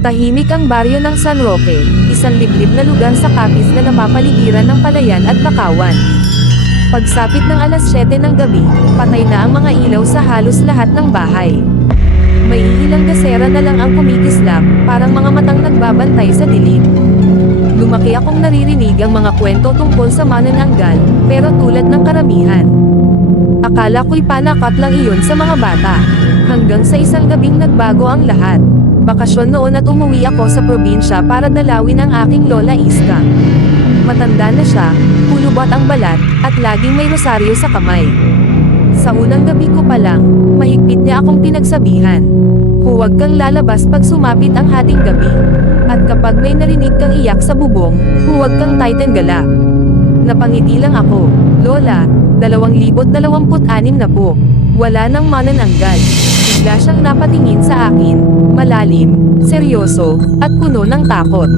Tahimik ang baryo ng San Roque, isang liblib na lugar sa Capiz na napapaligiran ng palayan at bakawan. Pagsapit ng alas 7 ng gabi, patay na ang mga ilaw sa halos lahat ng bahay. May ilang gasera na lang ang kumikislap, parang mga matang nagbabantay sa dilim. Lumaki akong naririnig ang mga kwento tungkol sa manananggal, pero tulad ng karamihan. Akala ko'y panakat lang iyon sa mga bata. Hanggang sa isang gabing nagbago ang lahat. Bakasyon noon at umuwi ako sa probinsya para dalawin ang aking lola Iska. Matanda na siya, pulubot ang balat, at laging may rosaryo sa kamay. Sa unang gabi ko pa lang, mahigpit niya akong pinagsabihan. Huwag kang lalabas pag sumapit ang hating gabi. At kapag may narinig kang iyak sa bubong, huwag kang taytanggala. Napangiti lang ako, Lola, 2026 na po. Wala nang manananggal. Bigla siyang napatingin sa akin, malalim, seryoso, at puno ng takot.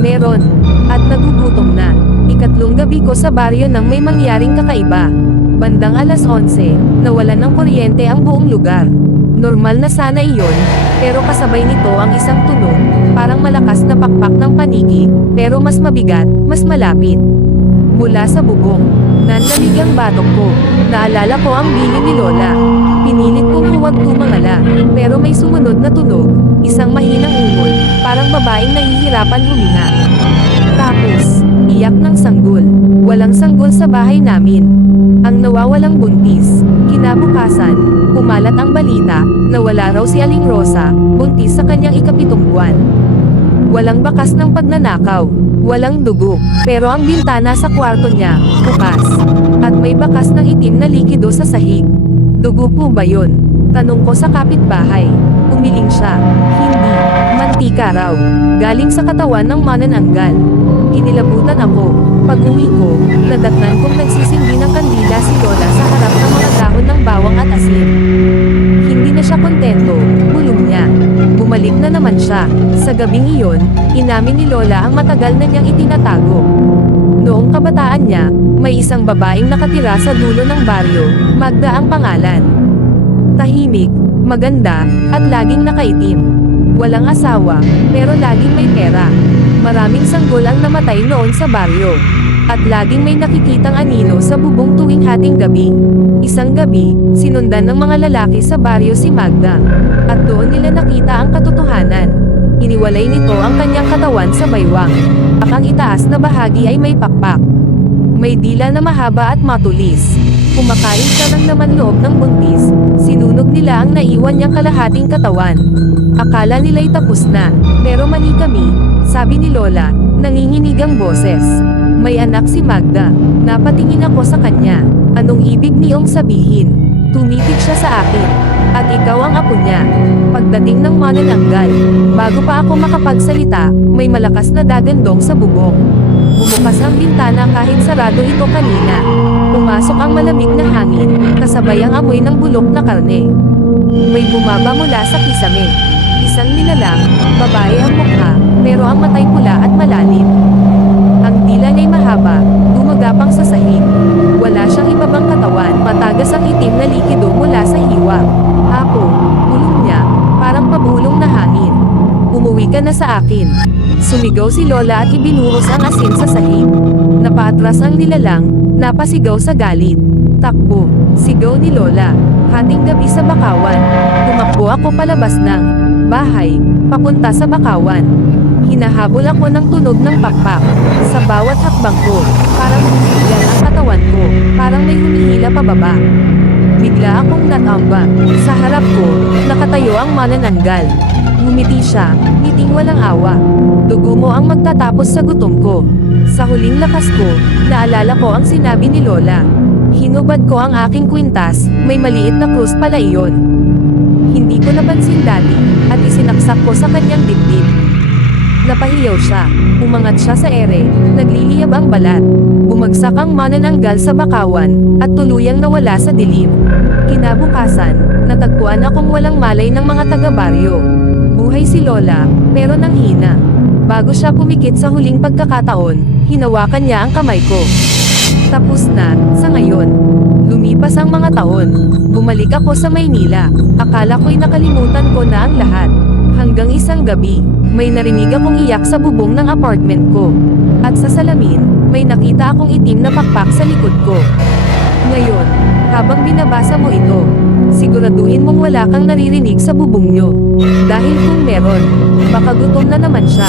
Meron, at nagugutom na. Ikatlong gabi ko sa baryo nang may mangyaring kakaiba. Bandang alas 11, nawalan ng kuryente ang buong lugar. Normal na sana iyon, pero kasabay nito ang isang tunog, parang malakas na pakpak ng paniki, pero mas mabigat, mas malapit. Mula sa bubong, nanlamig ang batok ko. Naalala ko ang bili ni Lola. Pinilit kong huwag tumangala, pero may sumunod na tunog, isang mahinang ungol, parang babaeng nahihirapan huminga. Tapos, iyak ng sanggol. Walang sanggol sa bahay namin. Ang nawawalang buntis. Kinabukasan, kumalat ang balita, na wala raw si Aling Rosa, buntis sa kanyang ikapitong buwan. Walang bakas ng pagnanakaw. Walang dugo, pero ang bintana sa kwarto niya, bukas. At may bakas ng itim na likido sa sahig. Dugo po ba yun? Tanong ko sa kapitbahay. Umiling siya. Hindi. Mantika raw. Galing sa katawan ng manananggal. Inilabutan ako. Pag-uwi ko, nadatnan kong nagsisindi ng kandila si Lola sa harap ng mga dahon ng bawang at asin. Hindi na siya kontento, bulong niya. Bumalik na naman siya. Sa gabing iyon, inamin ni Lola ang matagal na niyang itinatago. Noong kabataan niya, may isang babaeng nakatira sa dulo ng baryo, Magda ang pangalan. Tahimik, maganda, at laging nakaitim. Walang asawa, pero laging may pera. Maraming sanggol ang namatay noon sa baryo. At laging may nakikitang anino sa bubong tuwing hating gabi. Isang gabi, sinundan ng mga lalaki sa baryo si Magda. At doon nila nakita ang katotohanan. Iniwalay nito ang kanyang katawan sa baywang. At ang itaas na bahagi ay may pakpak. May dila na mahaba at matulis. Kumakain siya ng laman loob ng buntis. Sinunog nila ang naiwan niyang kalahating katawan. Akala nila'y tapos na, pero mali kami, sabi ni Lola, nanginginig ang boses. May anak si Magda. Napatingin ako sa kanya. Anong ibig niyong sabihin? Tumitig siya sa akin. At ikaw ang apo niya. Pagdating ng manananggal, bago pa ako makapagsalita, may malakas na dagandong sa bubong. Bumukas ang bintana kahit sarado ito kanina. Pumasok ang malamig na hangin, kasabay ang amoy ng bulok na karne. May bumaba mula sa kisame. Isang nilalang, babae ang mukha, pero ang matay pula at malalim. Ang dila niya'y mahaba, gumagapang sa sahig. Wala siyang ibabang katawan, matagas ang itim na likido mula sa hiwa. Apo, bulong niya, parang pabulong na hangin. Umuwi ka na sa akin. Sumigaw si Lola at ibinuhos ang asin sa sahig. Napaatras ang nilalang, napasigaw sa galit. Takbo, sigaw ni Lola. Hating gabi sa bakawan. Tumakbo ako palabas ng bahay, papunta sa bakawan. Hinahabol ako ng tunog ng pakpak. Sa bawat hakbang ko, parang humihilan ang katawan ko, parang may humihila pababa. Bigla akong natamba. Sa harap ko, nakatayo ang manananggal. Ngumiti siya, ngiting walang awa. Dugo mo ang magtatapos sa gutom ko. Sa huling lakas ko, naalala ko ang sinabi ni Lola. Hinubad ko ang aking kwintas, may maliit na krus pala iyon. Hindi ko napansin dati, at isinaksak ko sa kanyang dibdib. Napahiyaw siya, umangat siya sa ere, nagliliyab ang balat. Bumagsak ang manananggal sa bakawan, at tuluyang nawala sa dilim. Kinabukasan, natagpuan akong walang malay ng mga taga-baryo. Buhay si Lola, pero nanghina. Bago siya pumikit sa huling pagkakataon, hinawakan niya ang kamay ko. Tapos na, sa ngayon. Lumipas ang mga taon. Bumalik ako sa Maynila. Akala ko'y nakalimutan ko na ang lahat. Hanggang isang gabi, may narinig akong iyak sa bubong ng apartment ko. At sa salamin, may nakita akong itim na pakpak sa likod ko. Ngayon, habang binabasa mo ito, siguraduhin mong wala kang naririnig sa bubong nyo. Dahil kung meron, baka gutom na naman siya.